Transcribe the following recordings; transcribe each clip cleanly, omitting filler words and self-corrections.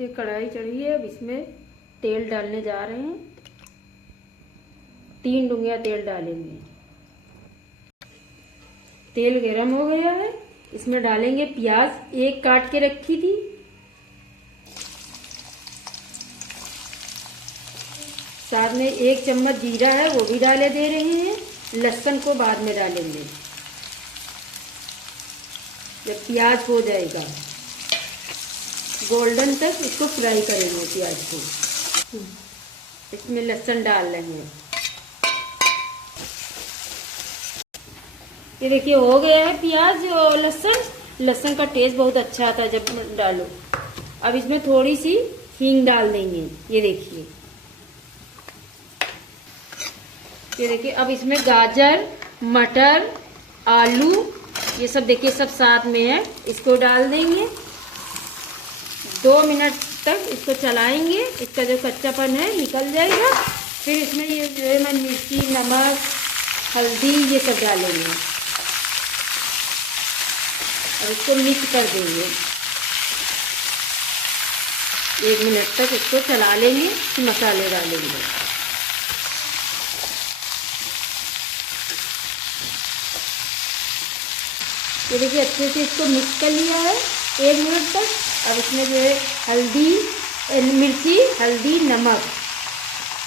ये कढ़ाई चढ़ी है, अब इसमें तेल डालने जा रहे हैं। 3 डुंगियाँ तेल डालेंगे। तेल गरम हो गया है, इसमें डालेंगे प्याज, 1 काट के रखी थी। साथ में 1 चम्मच जीरा है, वो भी डाले दे रहे हैं। लहसुन को बाद में डालेंगे जब प्याज हो जाएगा। गोल्डन तक इसको फ्राई करेंगे प्याज को। इसमें लहसुन डाल रहे हैं। ये देखिए हो गया है प्याज और लहसुन। लहसुन का टेस्ट बहुत अच्छा आता है जब डालो। अब इसमें थोड़ी सी हींग डाल देंगे। ये देखिए अब इसमें गाजर, मटर, आलू, ये सब देखिए सब साथ में है, इसको डाल देंगे। 2 मिनट तक इसको चलाएंगे, इसका जो कच्चापन है निकल जाएगा। फिर इसमें ये जो है मिर्ची, नमक, हल्दी ये सब डालेंगे और इसको मिक्स कर देंगे। 1 मिनट तक इसको चला लेंगे, फिर मसाले डालेंगे। ये देखिए अच्छे से इसको मिक्स कर लिया है 1 मिनट तक। अब इसमें जो है हल्दी, मिर्ची, हल्दी, नमक,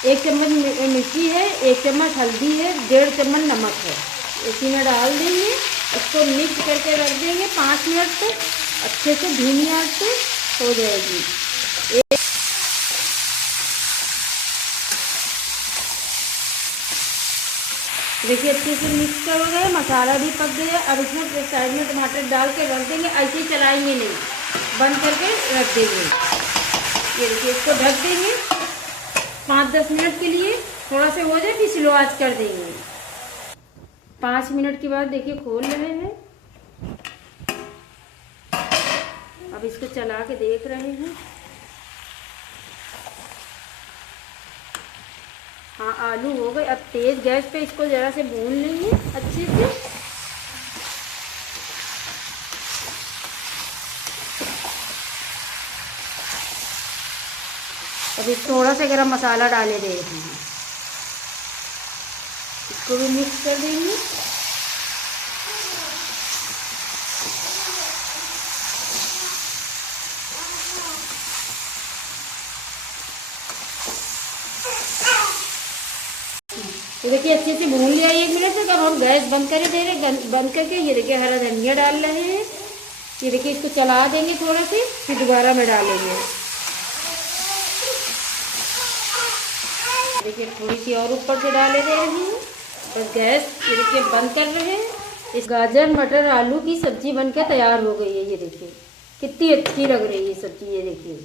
1 चम्मच मिर्ची है, 1 चम्मच हल्दी है, 1.5 चम्मच नमक है, इसी में डाल देंगे। इसको मिक्स करके रख देंगे 5 मिनट तक। अच्छे से धीमी आंच से हो जाएगी। देखिए अच्छे से मिक्स कर गए, मसाला भी पक गया। अब इसमें साइड में टमाटर डाल के रख देंगे। ऐसे ही चलाएंगे नहीं, बंद करके रख देंगे। ये देखिए इसको ढक देंगे 5-10 मिनट के लिए। थोड़ा सा हो जाए फिर स्लो आंच कर देंगे। 5 मिनट के बाद देखिए खोल रहे हैं। अब इसको चला के देख रहे हैं। हाँ आलू हो गए। अब तेज गैस पे इसको जरा से भून लेंगे अच्छे से। अभी थोड़ा सा गरम मसाला डाले दे रहे हैं, इसको भी मिक्स कर देंगे। तो देखिए अच्छे से भून लिया 1 मिनट तक। अब हम गैस बंद कर दे रहे हैं। बंद करके ये देखिए हरा धनिया डाल रहे हैं। ये देखिए इसको चला देंगे थोड़ा से, फिर दोबारा में डालेंगे। देखिए थोड़ी सी और ऊपर से डाले दे रही हूँ। बस गैस ये देखिए बंद कर रहे हैं। इस गाजर मटर आलू की सब्जी बनकर तैयार हो गई है। ये देखिए कितनी अच्छी लग रही है सब्जी। ये देखिए